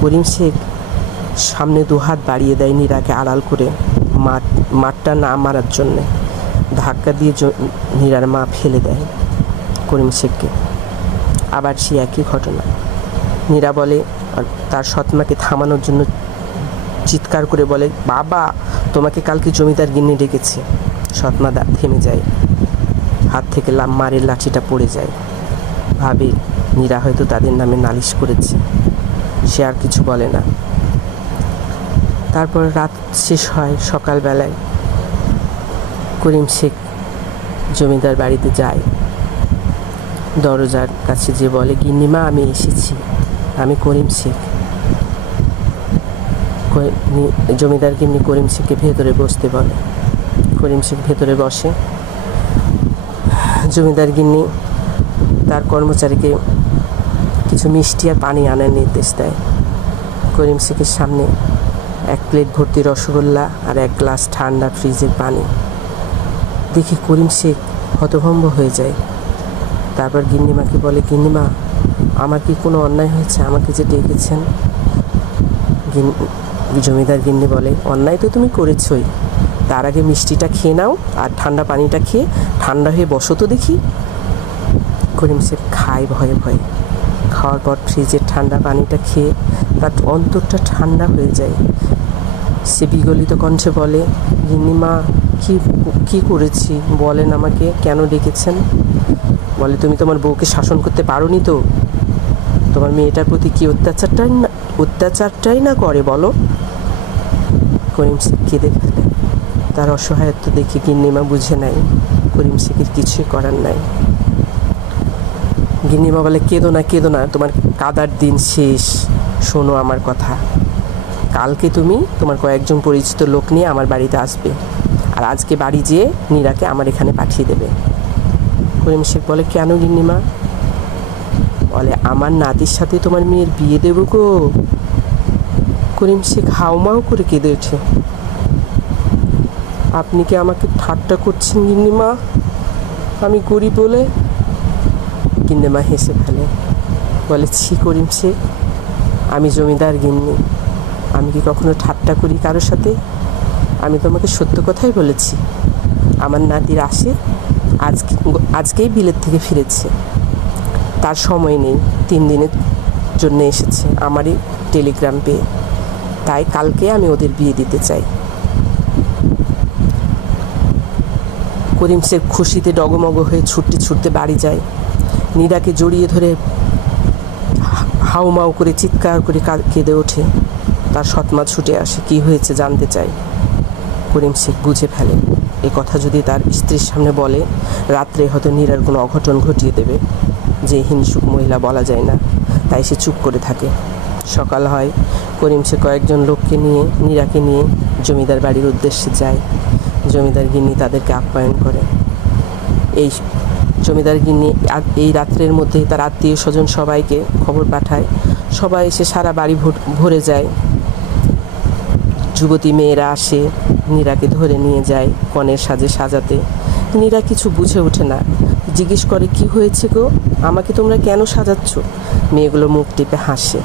করিম শেখ সামনে দুহাত বাড়িয়ে দেয় নীরাকে আড়াল করে মাঠটা না মারার জন্যে। ধাক্কা দিয়ে নীরার মা ফেলে দেয় করিম শেখকে। আবার সে একই ঘটনা। নীরা বলে, তার সৎমাকে থামানোর জন্য চিৎকার করে বলে, বাবা তোমাকে কালকে জমিদার গিন্নি ডেকেছে। সৎমা থেমে যায়, হাত থেকে মারের লাঠিটা পড়ে যায়। ভাবে নীরা হয়তো তাদের নামে নালিশ করেছে। সে আর কিছু বলে না। তারপর রাত শেষ হয়। সকালবেলায় করিম শেখ জমিদার বাড়িতে যায়। দরজার কাছে যে বলে, গিন্নিমা আমি এসেছি, আমি করিম শেখ। জমিদার গিন্নি করিম শেখকে ভেতরে বসতে বলে। করিম শেখ ভেতরে বসে। জমিদার গিন্নি তার কর্মচারীকে কিছু মিষ্টি আর পানি আনার নির্দেশ দেয়। করিম শেখের সামনে এক প্লেট ভর্তি রসগোল্লা আর এক গ্লাস ঠান্ডা ফ্রিজের পানি দেখে করিম শেখ হতভম্ব হয়ে যায়। তারপর গিন্নিমাকে বলে, গিন্নিমা আমার কি কোনো অন্যায় হয়েছে, আমাকে যে ডেকেছেন? জমিদার গিন্নি বলে, অন্যায় তো তুমি করেছই, তার আগে মিষ্টিটা খেয়ে নাও আর ঠান্ডা পানিটা খেয়ে ঠান্ডা হয়ে বসো তো দেখি। করিম শেখ খায় ভয়ে ভয়ে। খাওয়ার পর ফ্রিজের ঠান্ডা পানিটা খেয়ে তার অন্তরটা ঠান্ডা হয়ে যায়। সে বিগলিত কণ্ঠে বলে, গিন্নিমা কি করেছি বলেন, আমাকে কেন ডেকেছেন? বলে, তুমি তোমার বউকে শাসন করতে পারোনি তো? তোমার মেয়েটার প্রতি কি অত্যাচারটাই না করে বলো? করিম শেখ কেঁদে ফেলে। তার অসহায়ত্ব দেখে গিন্নিমা বুঝে নেয় করিম শেখের কিছুই করার নাই। গিন্নিমা বলে, কেঁদো না, তোমার কাদার দিন শেষ। শোনো আমার কথা, কালকে তুমি তোমার কয়েকজন পরিচিত লোক নিয়ে আমার বাড়িতে আসবে, আর আজকে বাড়ি যেয়ে নীরাকে আমার এখানে পাঠিয়ে দেবে। করিম শেখ বলে, কেন গিন্নিমা? বলে, আমার নাতির সাথে তোমার মেয়ের বিয়ে দেবো গো। করিম শেখ হাউমাউ করে কেঁদে ওঠে। আপনি কি আমাকে ঠাট্টা করছেন গিন্নিমা? আমি গরিব বলে? গিন্নিমা হেসে ফেলে, বলে, ছি করিম শেখ, আমি জমিদার গিন্নি, আমি কি কখনো ঠাট্টা করি কারোর সাথে? আমি তোমাকে সত্য কথাই বলেছি। আমার নাতির আসে আজকেই বিলেত থেকে ফিরেছে, তার সময় নেই, 3 দিনের জন্য এসেছে আমারই টেলিগ্রাম পেয়ে, তাই কালকে আমি ওদের বিয়ে দিতে চাই। করিম শেখ খুশিতে ডগমগ হয়ে ছুটতে বাড়ি যায়। নীরাকে জড়িয়ে ধরে হাউমাউ করে চিৎকার করে কেঁদে ওঠে। তার সৎমা ছুটে আসে, কি হয়েছে জানতে চায়। করিম শেখ বুঝে ফেলে এ কথা যদি তার স্ত্রীর সামনে বলে, রাত্রে হয়তো নীরার কোনো অঘটন ঘটিয়ে দেবে, যে হিংসুক মহিলা বলা যায় না, তাই সে চুপ করে থাকে। সকাল হয়। করিম শেখ কয়েকজন লোককে নিয়ে নীরাকে নিয়ে জমিদার বাড়ির উদ্দেশ্যে যায়। জমিদার গিন্নি তাদেরকে আপ্যায়ন করে। এই জমিদার গিন্নি এই রাত্রের মধ্যেই তার আত্মীয় স্বজন সবাইকে খবর পাঠায়। সবাই এসে সারা বাড়ি ভরে যায়। যুবতী মেয়েরা আসে, নীরাকে ধরে নিয়ে যায় কনের সাজে সাজাতে। নীরা কিছু বুঝে ওঠে না, জিজ্ঞেস করে, কি হয়েছে গো, আমাকে তোমরা কেন সাজাচ্ছ? মেয়েগুলো মুখ টিপে হাসে।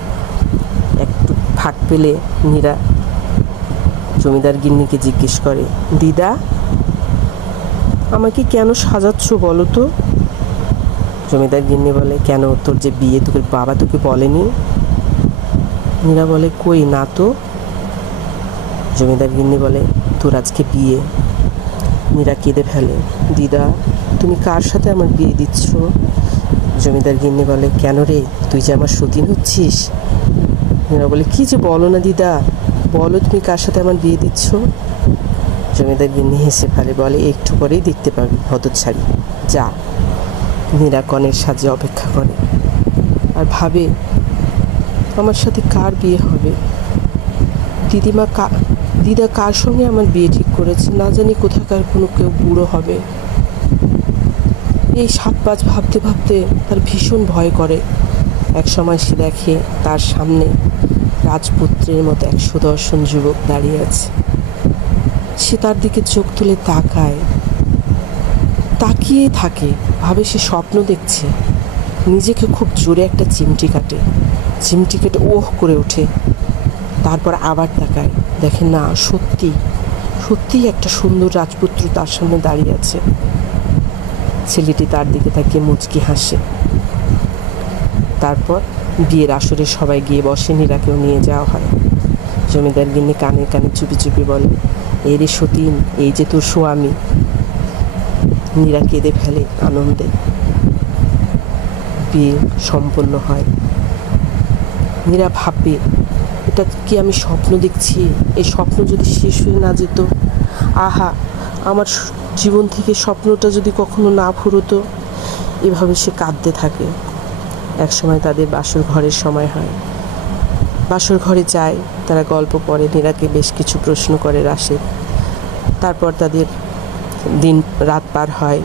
একটু ফাঁক পেলে নীরা জমিদার গিন্নিকে জিজ্ঞেস করে, দিদা আমাকে কেন সাজাচ্ছ বলো তো? জমিদার গিন্নি বলে, কেন, তোর যে বিয়ে তোকে বাবা তোকে বলেনি? নীরা বলে, কই না তো। জমিদার গিন্নি বলে, তোর আজকে বিয়ে। নীরা কেঁদে ফেলে, দিদা তুমি কার সাথে আমার বিয়ে দিচ্ছ? জমিদার গিন্নি বলে, কেন রে, তুই যে আমার সতীন হচ্ছিস? নীরা বলে, কি যে বলো না দিদা, বলো তুমি কার সাথে আমার বিয়ে দিচ্ছ? জমিদার গিন্নি হেসে ফেলে, বলে, একটু পরেই দেখতে পাবি হতচ্ছাড়ি, যা। নীরা কনের সাজে অপেক্ষা করে আর ভাবে, আমার সাথে কার বিয়ে হবে? দিদা কার সঙ্গে আমার বিয়ে ঠিক করেছে? না জানি কোথাকার কোনো কেউ বুড়ো হবে। এই 7-5 ভাবতে ভাবতে তার ভীষণ ভয় করে। এক সময় সে দেখে তার সামনে রাজপুত্রের মতো এক সুদর্শন যুবক দাঁড়িয়ে আছে। সে তার দিকে চোখ তুলে তাকিয়ে থাকে, ভাবে সে স্বপ্ন দেখছে। নিজেকে খুব জোরে একটা চিমটি কাটে। চিমটি কেটে ওহ করে ওঠে। তারপর আবার তাকায়, দেখে না, সত্যিই একটা সুন্দর রাজপুত্র তার সামনে দাঁড়িয়ে আছে। ছেলেটি তার দিকে তাকিয়ে মুচকি হাসে। তারপর বিয়ের আসরে সবাই গিয়ে বসে, নীরাকেও নিয়ে যাওয়া হয়। জমিদার গিন্নি কানে কানে চুপি চুপি বলে, এই রে সতীন, এই যে তোর স্বামী। নীরা কেঁদে ফেলে আনন্দে। বিয়ে সম্পন্ন হয়। নীরা ভাববে, এটা কি আমি স্বপ্ন দেখছি? এই স্বপ্ন যদি শেষ হয়ে না যেত, আহা, আমার জীবন থেকে স্বপ্নটা যদি কখনো না ফুরোতো। এভাবে সে কাঁদতে থাকে। একসময় তাদের বাসর ঘরের সময় হয়। বাসর ঘরে যায়, তারা গল্প করে, নীরাকে বেশ কিছু প্রশ্ন করে রাশেদ। তারপর তাদের দিন রাত পার হয়।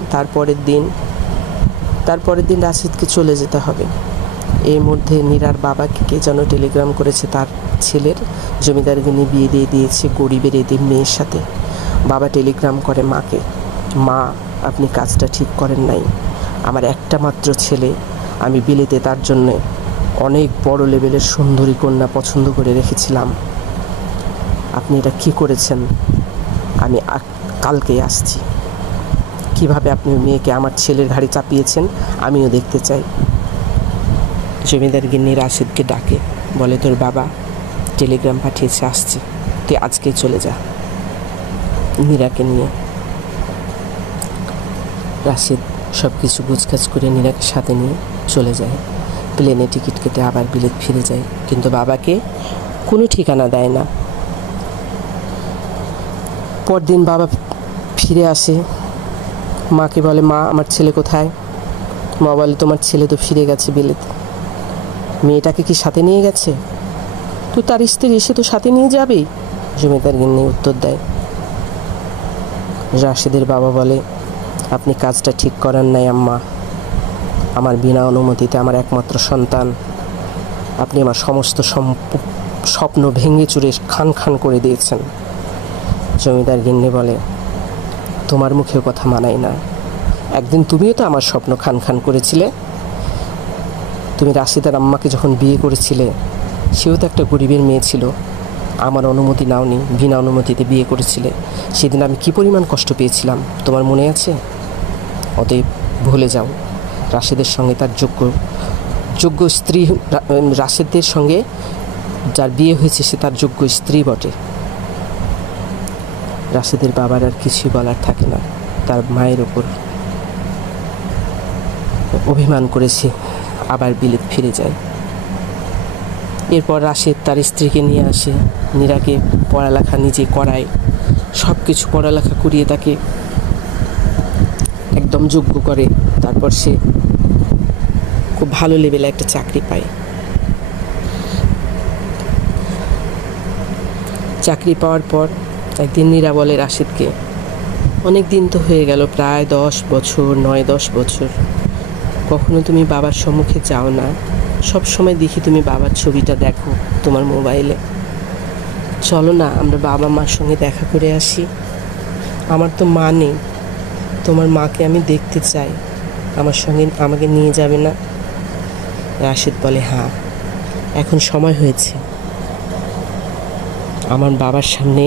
তারপরের দিন রাশেদকে চলে যেতে হবে। এর মধ্যে নীরার বাবাকে কে যেন টেলিগ্রাম করেছে তার ছেলের জমিদারগিনি বিয়ে দিয়ে দিয়েছে গরিবের এদের মেয়ের সাথে। বাবা টেলিগ্রাম করে মাকে, মা, আপনি কাজটা ঠিক করেন নাই। আমার একটা মাত্র ছেলে, আমি বিলেতে তার জন্যে অনেক বড় লেভেলের সুন্দরী কন্যা পছন্দ করে রেখেছিলাম। আপনি এটা কি করেছেন? আমি কালকেই আসছি। কিভাবে আপনি মেয়েকে আমার ছেলের ঘাড়ে চাপিয়েছেন আমিও দেখতে চাই। জমিদার গিন্নি রাশেদকে ডাকে, বলে, তোর বাবা টেলিগ্রাম পাঠিয়েছে, আসছে, তুই আজকেই চলে যা নীরাকে নিয়ে। রাশেদ সব কিছু গুছগাছ করে নীরাকে সাথে নিয়ে চলে যায়। প্লেনে টিকিট কেটে আবার বিলেত ফিরে যায়, কিন্তু বাবাকে কোনো ঠিকানা দেয় না। পরদিন বাবা ফিরে আসে, মাকে বলে, মা, আমার ছেলে কোথায়? মা বলে, তোমার ছেলে তো ফিরে গেছে বিলেত। মেয়েটাকে কি সাথে নিয়ে গেছে? তো তার স্ত্রী এসে তো সাথে নিয়ে যাবেই, জমিদার গিন্নি উত্তর দেয়। রাশেদের বাবা বলে, আপনি কাজটা ঠিক করেন নাই আম্মা। আমার বিনা অনুমতিতে আমার একমাত্র সন্তান, আপনি আমার সমস্ত স্বপ্ন ভেঙে চুরে খান খান করে দিয়েছেন। জমিদার গিন্নি বলে, তোমার মুখেও কথা মানাই না। একদিন তুমিও তো আমার স্বপ্ন খান খান করেছিলে। তুমি রাশিদার আম্মাকে যখন বিয়ে করেছিলে, সেও তো একটা গরিবের মেয়ে ছিল। আমার অনুমতি নাওনি, বিনা অনুমতিতে বিয়ে করেছিলে। সেদিন আমি কি পরিমাণ কষ্ট পেয়েছিলাম তোমার মনে আছে? অতএব ভুলে যাও। রাশেদের সঙ্গে তার যোগ্য স্ত্রী, রাশেদের সঙ্গে যার বিয়ে হয়েছে সে তার যোগ্য স্ত্রী বটে। রাশেদের বাবার আর কিছুই বলার থাকে না। তার মায়ের ওপর অভিমান করেছে, আবার বিলেত ফিরে যায়। এরপর রাশেদ তার স্ত্রীকে নিয়ে আসে, নীরাকে পড়ালেখা নিজে করায়, সব কিছু পড়ালেখা করিয়ে তাকে একদম যোগ্য করে। তারপর সে খুব ভালো লেভেলে একটা চাকরি পায়। চাকরি পাওয়ার পর একদিন নীরা বলে রাশেদকে, অনেক দিন তো হয়ে গেল, প্রায় 10 বছর, 9-10 বছর, কখনো তুমি বাবার সম্মুখে যাও না। সব সময় দেখি তুমি বাবার ছবিটা দেখো তোমার মোবাইলে। চলো না, আমরা বাবা মার সঙ্গে দেখা করে আসি। আমার তো মা নেই, তোমার মাকে আমি দেখতে চাই, আমাকে নিয়ে যাবে না? রাশেদ বলে, হ্যাঁ, এখন সময় হয়েছে আমার বাবার সামনে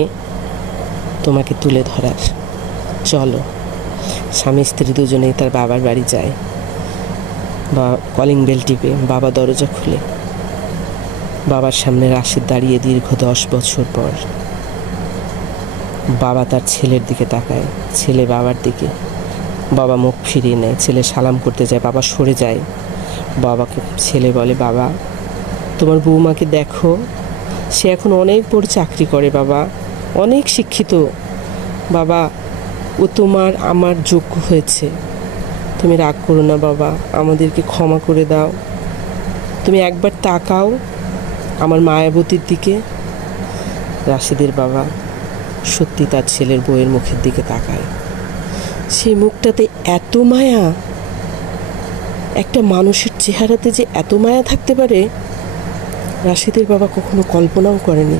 তোমাকে তুলে ধরার। চলো। স্বামী স্ত্রী দুজনেই তার বাবার বাড়ি যায়। বা কলিং বেল টিপে বাবা দরজা খুলে। বাবার সামনে রাশেদ দাঁড়িয়ে দীর্ঘ 10 বছর পর। বাবা তার ছেলের দিকে তাকায়, ছেলে বাবার দিকে। বাবা মুখ ফিরিয়ে নেয়, ছেলে সালাম করতে যায়, বাবা সরে যায়। বাবাকে ছেলে বলে, বাবা, তোমার বৌমাকে দেখো, সে এখন অনেক বড় চাকরি করে বাবা, অনেক শিক্ষিত বাবা, ও তোমার আমার যোগ্য হয়েছে। তুমি রাগ করো না বাবা, আমাদেরকে ক্ষমা করে দাও। তুমি একবার তাকাও আমার মায়াবতীর দিকে। রাশেদের বাবা সত্যি তার ছেলের বউয়ের মুখের দিকে তাকায়। সেই মুখটাতে এত মায়া, একটা মানুষের চেহারাতে যে এত মায়া থাকতে পারে রাশেদের বাবা কখনো কল্পনাও করেনি।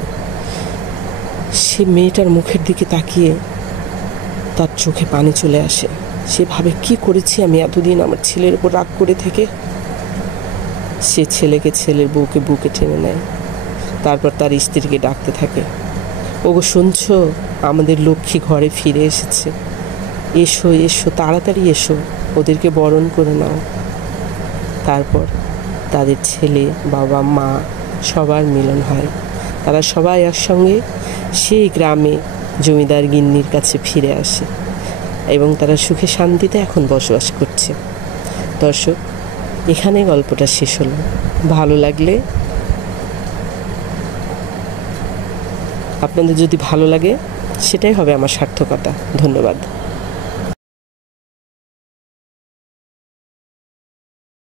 সে মেয়েটার মুখের দিকে তাকিয়ে তার চোখে পানি চলে আসে। সে ভাবে, কি করেছি আমি এতদিন আমার ছেলের উপর রাগ করে থেকে। সে ছেলেকে, ছেলের বউকে বুকে টেনে নেয়। তারপর তার স্ত্রীকে ডাকতে থাকে, ওগো শুনছো, আমাদের লক্ষ্মী ঘরে ফিরে এসেছে, এসো এসো, তাড়াতাড়ি এসো, ওদেরকে বরণ করে নাও। তারপর তাদের ছেলে, বাবা, মা সবার মিলন হয়। তারা সবাই একসঙ্গে সেই গ্রামে জমিদার গিন্নির কাছে ফিরে আসে এবং তারা সুখে শান্তিতে এখন বসবাস করছে। দর্শক, এখানে গল্পটা শেষ হলো। ভালো লাগলে, আপনাদের যদি ভালো লাগে, সেটাই হবে আমার সার্থকতা। ধন্যবাদ।